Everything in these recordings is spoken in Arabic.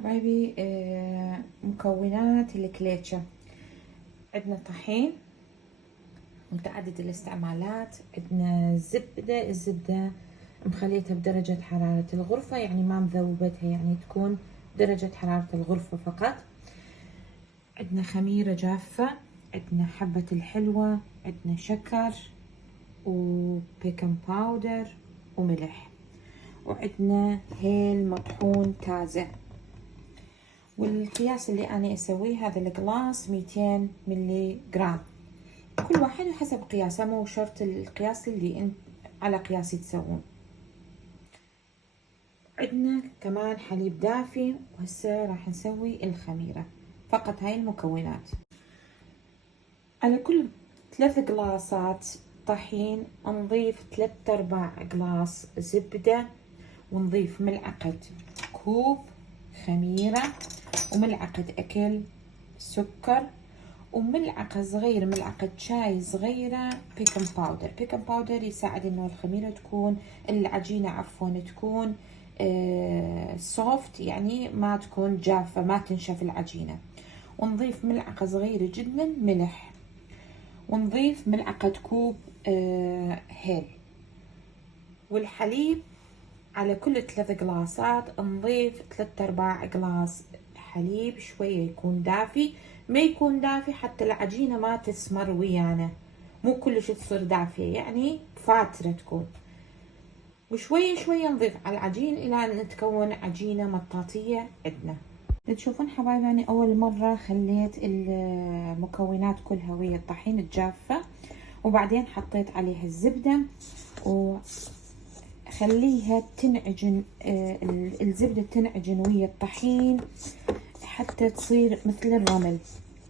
حبايبي، مكونات الكليتشة. عندنا طحين متعدد الاستعمالات، عندنا الزبدة مخليتها بدرجة حرارة الغرفة، يعني ما مذوبتها، يعني تكون درجة حرارة الغرفة فقط. عندنا خميرة جافة، عندنا حبة الحلوة، عندنا شكر وبيكنج باودر وملح، وعندنا هيل مطحون تازة. والقياس اللي أنا أسويه هذا القلاص 200 ملي جرام، كل واحد حسب قياسه، مو شرط القياس اللي انت على قياسي تسوون. عندنا كمان حليب دافي، وهسه راح نسوي الخميرة. فقط هاي المكونات. على كل 3 قلاصات طحين نضيف 3/4 قلاص زبدة، ونضيف ملعقة كوب خميرة، وملعقة أكل سكر، وملعقة صغيرة، ملعقة شاي صغيرة بيكنج باودر. بيكنج باودر يساعد انه الخميرة تكون، العجينة عفوا، تكون سوفت، يعني ما تكون جافة، ما تنشف العجينة. ونضيف ملعقة صغيرة جدا ملح، ونضيف ملعقة كوب هيل. والحليب على كل 3 قلاصات نضيف 3/4 قلاص حليب، شوية يكون دافي، ما يكون دافي حتى العجينة ما تسمر ويانا، مو كلش تصير دافية، يعني فاترة تكون. وشوية شوية نضيف على العجين إلى أن تكون عجينة مطاطية عندنا. تشوفون حبايبي، يعني أول مرة خليت المكونات كلها ويا الطحين الجافة، وبعدين حطيت عليها الزبدة خليها تنعجن، الزبدة تنعجن ويا الطحين حتى تصير مثل الرمل.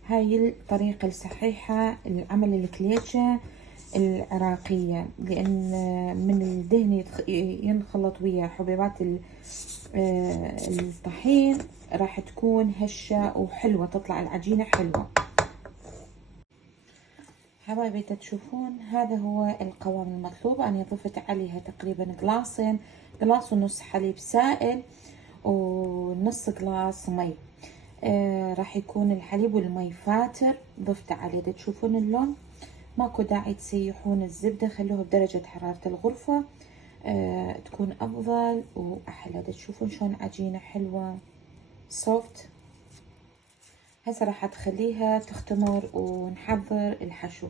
هاي الطريقة الصحيحة لعمل الكليتشة العراقية، لأن من الدهن ينخلط ويا حبيبات الطحين راح تكون هشة وحلوة، تطلع العجينة حلوة. حبايبي تشوفون هذا هو القوام المطلوب. أنا ضفت عليها تقريبا قلاصين، قلاص ونص حليب سائل ونص قلاص مي. راح يكون الحليب والمي فاتر، ضفت عليه. تشوفون اللون، ماكو داعي تسيحون الزبدة، خلوها بدرجة حرارة الغرفة، تكون أفضل وأحلى. تشوفون شلون عجينة حلوة سوفت. هسه راح تخليها تختمر ونحضر الحشو.